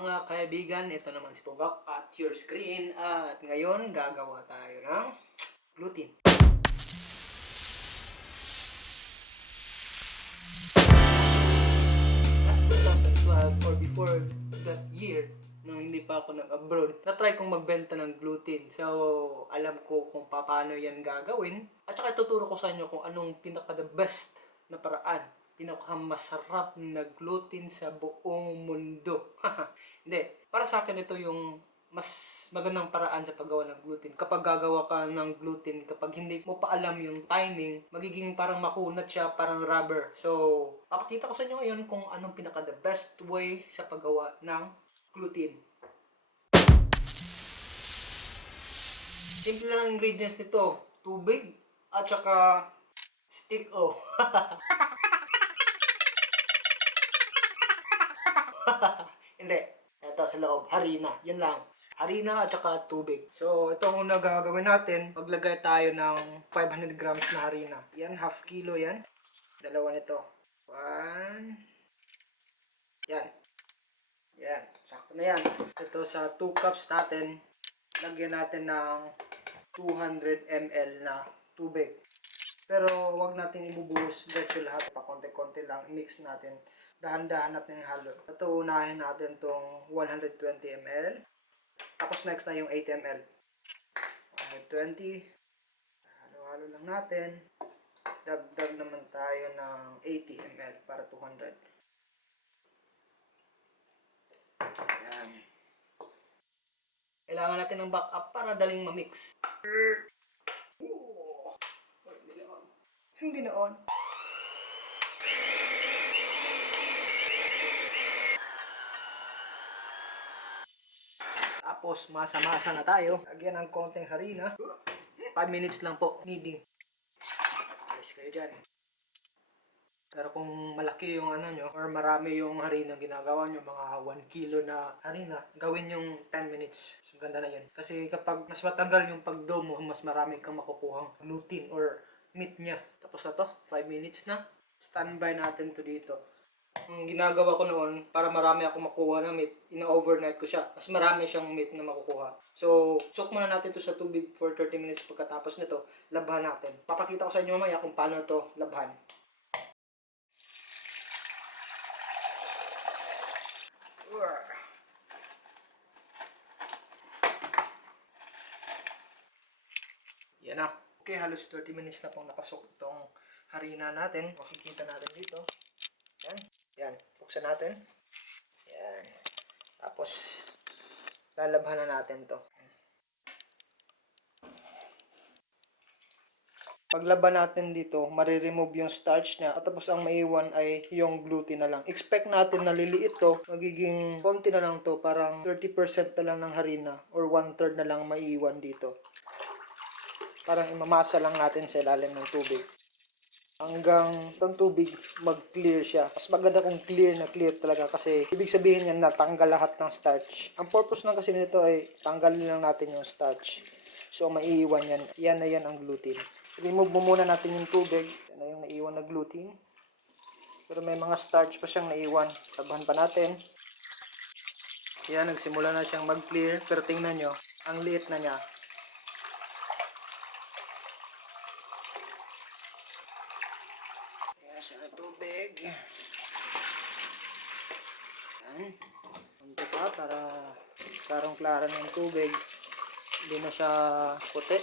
Mga kaibigan, ito naman si Pugak at your screen. At ngayon, gagawa tayo ng gluten. Last 2012 or before that year, nung hindi pa ako nag-abroad, na-try kong magbenta ng gluten. So, alam ko kung paano yan gagawin. At saka ituturo ko sa inyo kung anong pinaka-the best na paraan, pinakamasarap na gluten sa buong mundo. Hindi. Para sa akin ito yung mas magandang paraan sa paggawa ng gluten. Kapag gagawa ka ng gluten, kapag hindi mo pa alam yung timing, magiging parang makunat siya, parang rubber. So, papakita ko sa inyo ngayon kung anong pinaka-the best way sa paggawa ng gluten. Simple lang ang ingredients nito. Tubig at saka stick o. Hindi. Ito sa loob. Harina. Yan lang. Harina at saka tubig. So, ito ang una gagawin natin. Maglagay tayo ng 500 grams na harina. Yan, half kilo yan. Dalawa nito. 1. Yan. Yan. Sakto na yan. Ito sa 2 cups natin. Lagyan natin ng 200 ml na tubig. Pero wag natin ibubuhos diretso lahat. Pa konti-konti lang. Mix natin. Dahan-dahan natin ihalo. Ito, unahin natin tong 120 ml. Tapos next na yung 80 ml. 120. Halo-halo lang natin. Dagdag naman tayo ng 80 ml para 200. Ayan. Kailangan natin ng backup para daling ma-mix. Hindi na on. Tapos, masa-masa na tayo. Lagyan ng konting harina. 5 minutes lang po, kneading. Alis kayo dyan. Pero kung malaki yung ano nyo, or marami yung harina ginagawa nyo, mga 1 kilo na harina, gawin yung 10 minutes. So, ganda na yun. Kasi kapag mas matagal yung pagdough mo, mas marami kang makukuhang gluten or meat niya. Tapos na to, 5 minutes na. Standby natin to dito. Ang ginagawa ko noon, para marami ako makuha ng meat, ina-overnight ko siya. Mas marami siyang meat na makukuha. So, soak muna natin to sa tubig for 30 minutes. Pagkatapos nito, labhan natin. Papakita ko sa inyo mamaya kung paano to labhan. Yan na. Okay, halos 30 minutes na pong nakasok itong harina natin. Makikita natin dito. Yan. Yan. Buksan natin. Yan. Tapos, lalabhan na natin to. Paglaban natin dito, mariremove yung starch niya. At tapos ang maiwan ay yung gluten na lang. Expect natin na liliit to. Magiging konti na lang to. Parang 30% na lang ng harina. Or 1/3 na lang maiwan dito. Parang imamasa lang natin sa ilalim ng tubig. Hanggang itong tubig mag-clear siya. Mas maganda kung clear na clear talaga kasi ibig sabihin yan natanggal lahat ng starch. Ang purpose lang kasi nito ay tanggalin lang natin yung starch. So maiiwan yan. Yan na yan ang gluten. Remove mo muna natin yung tubig. Yan na yung naiwan na gluten. Pero may mga starch pa siyang naiwan. Sabahan pa natin. Yan, nagsimula na siyang mag-clear. Pero tingnan nyo, ang liit na niya. Sa tubig. Yan. Punto pa para klarong-klaro ng tubig. Hindi na siya puti.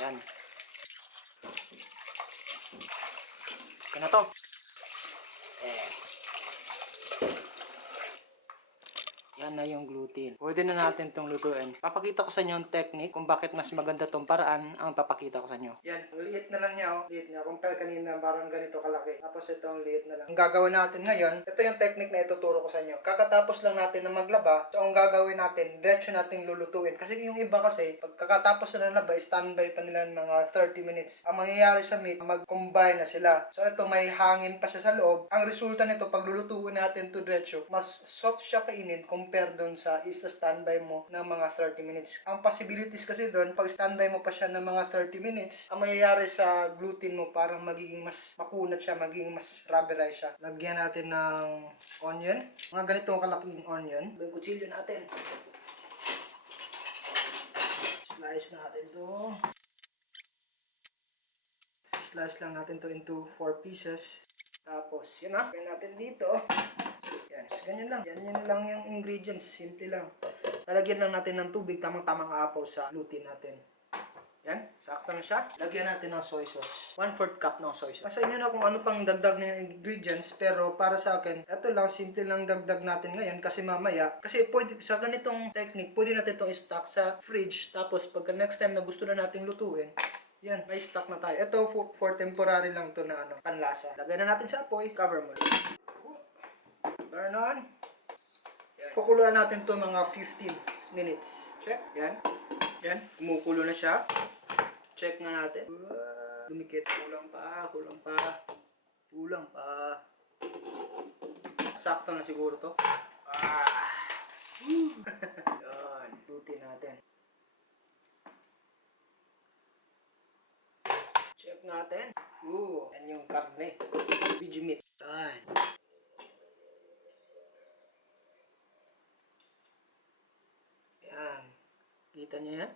Ayan. Okay na to. Yan na yung gluten. Pwede na natin itong lutuin. Papakita ko sa inyo yung technique kung bakit mas maganda tong paraan ang papakita ko sa inyo. Yan, liit na lang niya oh. Liit niya. Compare kanina parang ganito kalaki. Tapos ito ang liit na lang. Ang gagawin natin ngayon, ito yung technique na ituturo ko sa inyo. Kakatapos lang natin na maglaba. So ang gagawin natin, diretso natin lulutuin. Kasi yung iba kasi, pagkatapos na laba, standby pa nila ng mga 30 minutes. Ang mangyayari sa meat, mag-combine na sila. So ito may hangin pa siya sa loob. Ang resulta nito, pag lulutuin natin to diretso, mas soft siya kainin kung compare doon sa isa-standby mo ng mga 30 minutes. Ang possibilities kasi doon, pag standby mo pa siya ng mga 30 minutes, ang mangyayari sa gluten mo parang magiging mas makunat siya, magiging mas rubberized siya. Lagyan natin ng onion. Mga ganitong kalaking onion. Yung kutsilyo natin. Slice natin to. Slice lang natin to into 4 pieces. Tapos, yun na. Lagyan natin dito. Yan. Ganyan lang. Yan lang yung ingredients. Simple lang. Lalagyan lang natin ng tubig. Tamang-tamang aapaw sa gluten natin. Yan. Sakto na siya. Lagyan natin ng soy sauce. 1/4 cup ng soy sauce. Sa inyo na kung ano pang dagdag ng ingredients. Pero para sa akin, ito lang. Simple lang dagdag natin ngayon. Kasi mamaya. Kasi pwede, sa ganitong technique, pwede natin itong stock sa fridge. Tapos pagka next time na gusto na nating lutuin, yan, may stock na tayo. Ito for temporary lang to na panlasa. Lagay na natin sa apoy. Cover mo. Turn on. Yan. Pakuluan natin to mga 15 minutes. Check. Yan. Yan. Kumukulo na siya. Check na natin. Dumikit. Kulang pa. Kulang pa. Kulang pa. Sakto na siguro to. Yan. Lutin natin. Check natin. Yan yung karne. Veggie Meat. Yan. Yan. Kita niyo yan?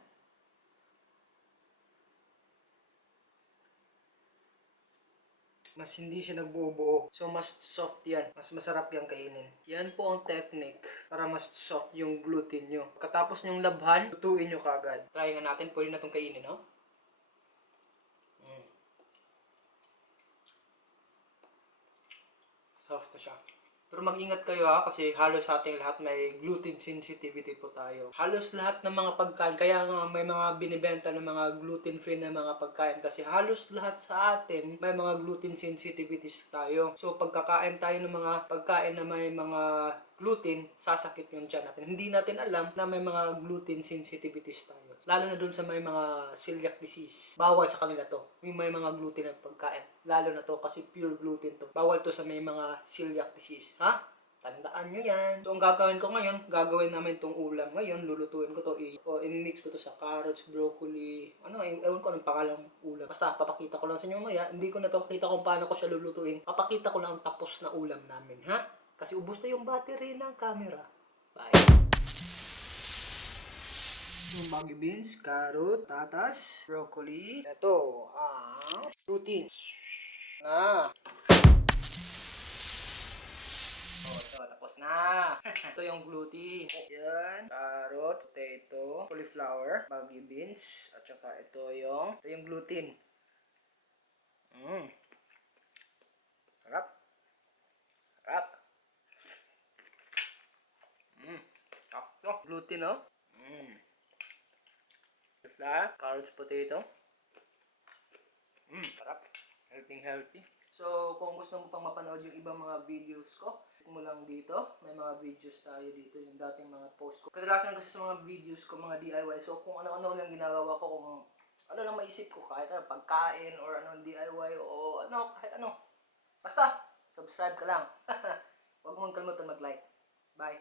Mas hindi siya nagbuo-buo. So, mas soft yan. Mas masarap yung kainin. Yan po ang technique para mas soft yung gluten nyo. Pagkatapos nyong labhan, lutuin nyo kagad. Try nga natin. Pwede na itong kainin, no? Soft na siya. Pero mag-ingat kayo kasi halos sa ating lahat may gluten sensitivity po tayo. Halos lahat ng mga pagkain, kaya nga may mga binibenta ng mga gluten-free na mga pagkain kasi halos lahat sa atin may mga gluten sensitivities tayo. So pagkakain tayo ng mga pagkain na may mga gluten, sasakit yung tiyan natin. Hindi natin alam na may mga gluten sensitivities tayo. Lalo na dun sa may mga celiac disease. Bawal sa kanila to. Yung may mga gluten na pagkain. Lalo na to kasi pure gluten to. Bawal to sa may mga celiac disease. Ha? Tandaan nyo yan. So, ang gagawin ko ngayon, gagawin namin tong ulam ngayon. Lulutuin ko to. I-mix ko to sa carrots, broccoli. Ewan ko anong pangalang ulam. Basta, papakita ko lang sa inyo maya. Hindi ko na papakita kung paano ko siya lulutuin. Papakita ko lang ang tapos na ulam namin. Ha? Kasi ubos na yung battery ng camera. Bye. Yung baggy beans, carrot, tatas, broccoli. Ito ang protein. Ito, tapos na. Ito yung gluten. Yan, carrot, potato, cauliflower, baggy beans, at saka ito yung gluten. Sarap. Sarap. Sakto. Gluten, no? Carrots, potato. Sarap. Healthy. So, kung gusto mo pang mapanood yung ibang mga videos ko, click mo lang dito. May mga videos tayo dito, yung dating mga post ko. Kadalasan kasi sa mga videos ko, mga DIY. So, kung ano-ano lang ginagawa ko, kung ano lang maisip ko, kahit ano, pagkain or ano, DIY o ano, kahit ano. Basta, subscribe ka lang. Huwag mong kalimutan mag-like. Bye.